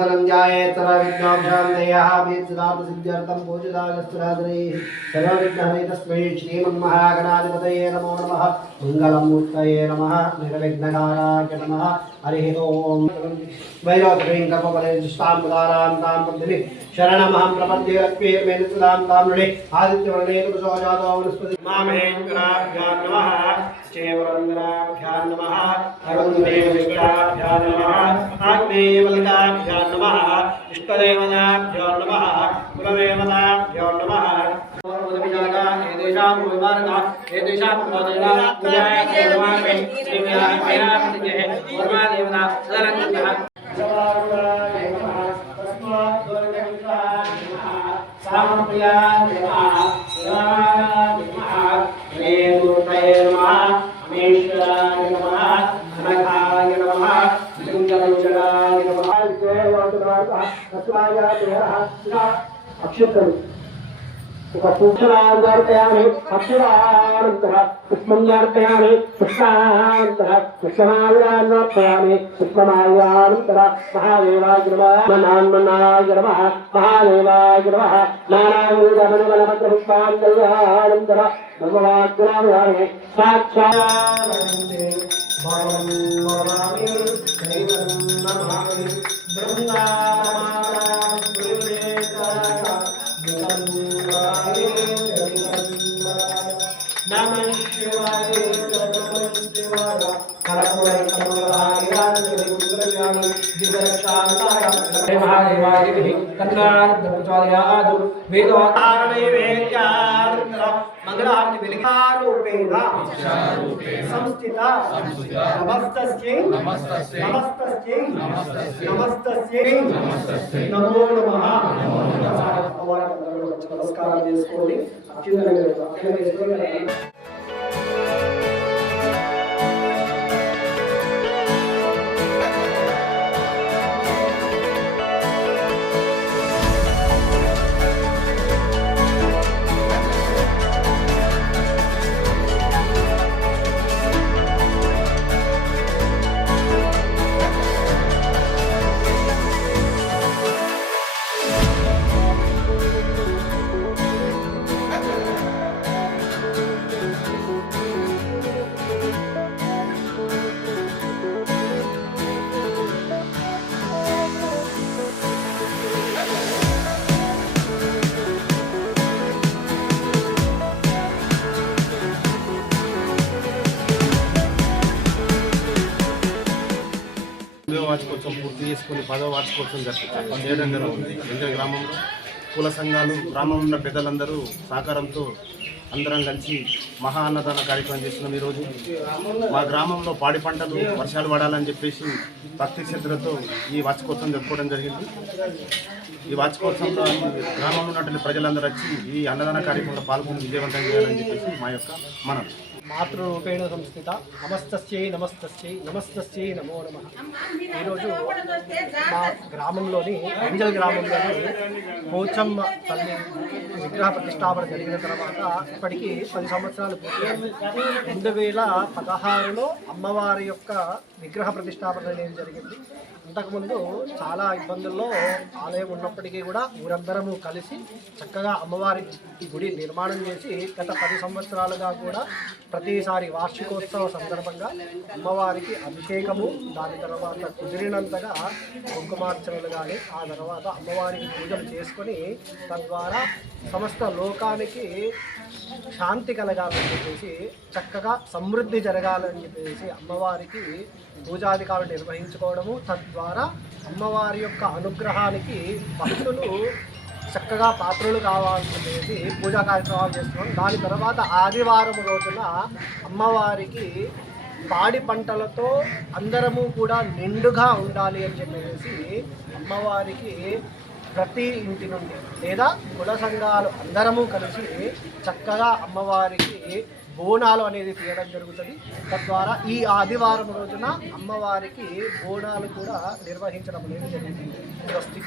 धनंजय सर्वविघ्नोपशान्तयः पूजितागस्तुराधनैः सर्वविघ्नहरे तस्मै श्रीमन्महागणाधिपतये नमो नमः मङ्गलमूर्तये नमः निर्विघ्नकाराय नमः हरिः ओम् वैरोधरीं कर्मफलैर्दुष्टां उदारान्तां पद्मिनि शरणमहं प्रपद्ये लक्ष्मीर्मेनिसुदां ताम्रणे आदित्यवर्णे पुरुषो जातो वनस्पति मामेन्द्राभ्यां नमः श्रीवरन्द्राभ्यां नमः अरुन्धेन्द्राभ्यां नमः आग्नेयवलिताभ्यां नमः इष्टदेवताभ्यो नमः कुलदेवताभ्यो नमः पुष्पाणि अक्षरान्तः पुष्पञ्जार्पयामि पुष्पान्तः पुष्पमाल्यान्नर्पयामि पुष्पमाल्यान्तः महादेवाय नमः मन्नाय नमः महादेवाय नमः नानाविधमनुबलभद्रपुष्पाञ्जल्यानन्तः भगवान् गुणामि साक्षात् नमो नमः नमस्कार వార్షికోత్సవం పూర్తి చేసుకుని 10వ వార్షికోత్సవం చేయడం జరుగుతుంది. వెంకట గ్రామంలో కుల సంఘాలు గ్రామంలో ఉన్న పెద్దలందరూ సహకారంతో అందరం కలిసి మహా అన్నదాన కార్యక్రమం చేస్తున్నాం. ఈరోజు మా గ్రామంలో పాడి పంటలు వర్షాలు పడాలని చెప్పేసి భక్తి శ్రద్ధలతో ఈ వార్షికోత్సవం జరుపుకోవడం జరిగింది. ఈ వార్షికోత్సవంలో గ్రామంలో ఉన్నటువంటి ప్రజలందరూ వచ్చి ఈ అన్నదాన కార్యక్రమంలో పాల్గొని విజయవంతం చేయాలని చెప్పేసి మా యొక్క మనం మాతృరూపేణ సంస్థిత నమస్తస్యై నమస్తస్యై నమస్తస్యై నమో నమః. ఈరోజు మా గ్రామంలోని అంజల్ గ్రామంలోని పోచమ్మ తల్లి విగ్రహ ప్రతిష్టాపన జరిగిన తర్వాత ఇప్పటికీ 10 సంవత్సరాలు పూర్తయింది. 2016లో అమ్మవారి యొక్క విగ్రహ ప్రతిష్టాపన అనేది జరిగింది. అంతకుముందు చాలా ఇబ్బందుల్లో ఆలయం ఉన్నప్పటికీ కూడా ఊరందరము కలిసి చక్కగా అమ్మవారి గుడి నిర్మాణం చేసి గత 10 సంవత్సరాలుగా కూడా ప్రతిసారి వార్షికోత్సవ సందర్భంగా అమ్మవారికి అభిషేకము, దాని తర్వాత కుదిరినంతగా కుంకుమార్చనలు కానీ ఆ తర్వాత అమ్మవారికి పూజలు చేసుకొని తద్వారా సమస్త లోకానికి శాంతి కలగాలని చెప్పేసి చక్కగా సమృద్ధి జరగాలని చెప్పేసి అమ్మవారికి పూజాధికారులు నిర్వహించుకోవడము, తద్వారా అమ్మవారి యొక్క అనుగ్రహానికి భక్తులు చక్కగా పాత్రలు కావాలని చెప్పేసి పూజా కార్యక్రమాలు చేస్తున్నాం. దాని తర్వాత ఆదివారం రోజున అమ్మవారికి పాడి పంటలతో అందరము కూడా నిండుగా ఉండాలి అని చెప్పేసి అమ్మవారికి ప్రతి ఇంటి నుండి లేదా కుల సంఘాలు అందరము కలిసి చక్కగా అమ్మవారికి బోనాలు అనేది తీయడం జరుగుతుంది. తద్వారా ఈ ఆదివారం రోజున అమ్మవారికి బోనాలు కూడా నిర్వహించడం అనేది జరుగుతుంది. స్వస్తి.